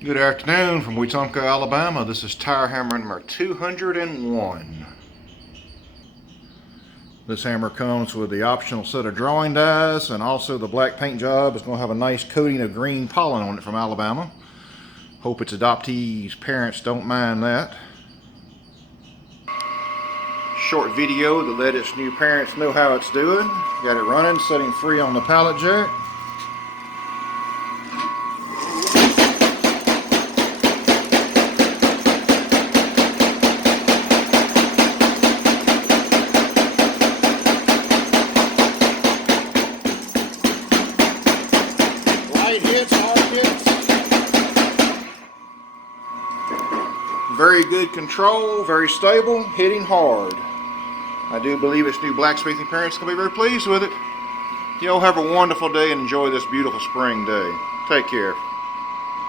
Good afternoon from Wetumpka, Alabama. This is tire hammer number 201. This hammer comes with the optional set of drawing dies, and also the black paint job is going to have a nice coating of green pollen on it from Alabama. Hope its adoptees' parents don't mind that. Short video to let its new parents know how it's doing. Got it running, setting free on the pallet jack. Light hits, hard hits. Very good control, very stable, hitting hard. I do believe its new blacksmithing parents are going to be very pleased with it. Y'all have a wonderful day and enjoy this beautiful spring day. Take care.